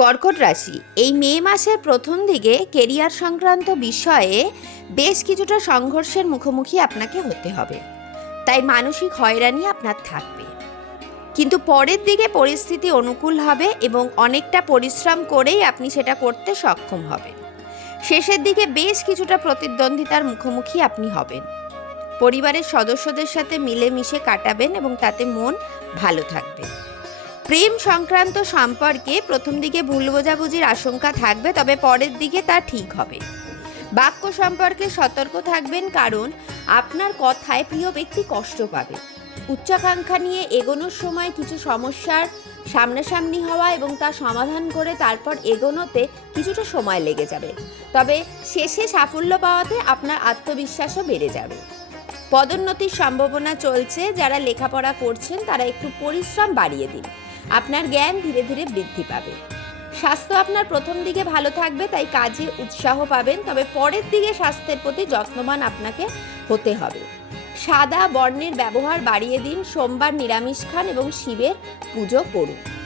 কর্কট রাশি, এই মে মাসের প্রথম দিকে কেরিয়ার সংক্রান্ত বিষয়ে বেশ কিছুটা সংঘর্ষের মুখোমুখি আপনাকে হতে হবে, তাই মানসিক হয়রানি আপনার থাকবে। কিন্তু পরের দিকে পরিস্থিতি অনুকূল হবে এবং অনেকটা পরিশ্রম করেই আপনি সেটা করতে সক্ষম হবেন। শেষের দিকে বেশ কিছুটা প্রতিদ্বন্দ্বিতার মুখোমুখি আপনি হবেন। পরিবারের সদস্যদের সাথে মিলেমিশে কাটাবেন এবং তাতে মন ভালো থাকবে। প্রেম সংক্রান্ত সম্পর্কে প্রথম দিকে ভুল বোঝাবুঝির আশঙ্কা থাকবে, তবে পরের দিকে তা ঠিক হবে। বাক্য সম্পর্কে সতর্ক থাকবেন, কারণ আপনার কথায় প্রিয় ব্যক্তি কষ্ট পাবে। উচ্চাকাঙ্ক্ষা নিয়ে এগোনোর সময় কিছু সমস্যার সামনাসামনি হওয়া এবং তা সমাধান করে তারপর এগোনোতে কিছুটা সময় লেগে যাবে, তবে শেষে সাফল্য পাওয়াতে আপনার আত্মবিশ্বাসও বেড়ে যাবে। পদোন্নতির সম্ভাবনা চলছে। যারা লেখাপড়া করছেন তারা একটু পরিশ্রম বাড়িয়ে দিন, আপনার জ্ঞান ধীরে ধীরে বৃদ্ধি পাবে। স্বাস্থ্য আপনার প্রথম দিকে ভালো থাকবে, তাই কাজে উৎসাহ পাবেন, তবে পরের দিকে স্বাস্থ্যের প্রতি যত্নবান আপনাকে হতে হবে। সাদা বর্ণের ব্যবহার বাড়িয়ে দিন। সোমবার নিরামিষ খান এবং শিবের পুজো করুন।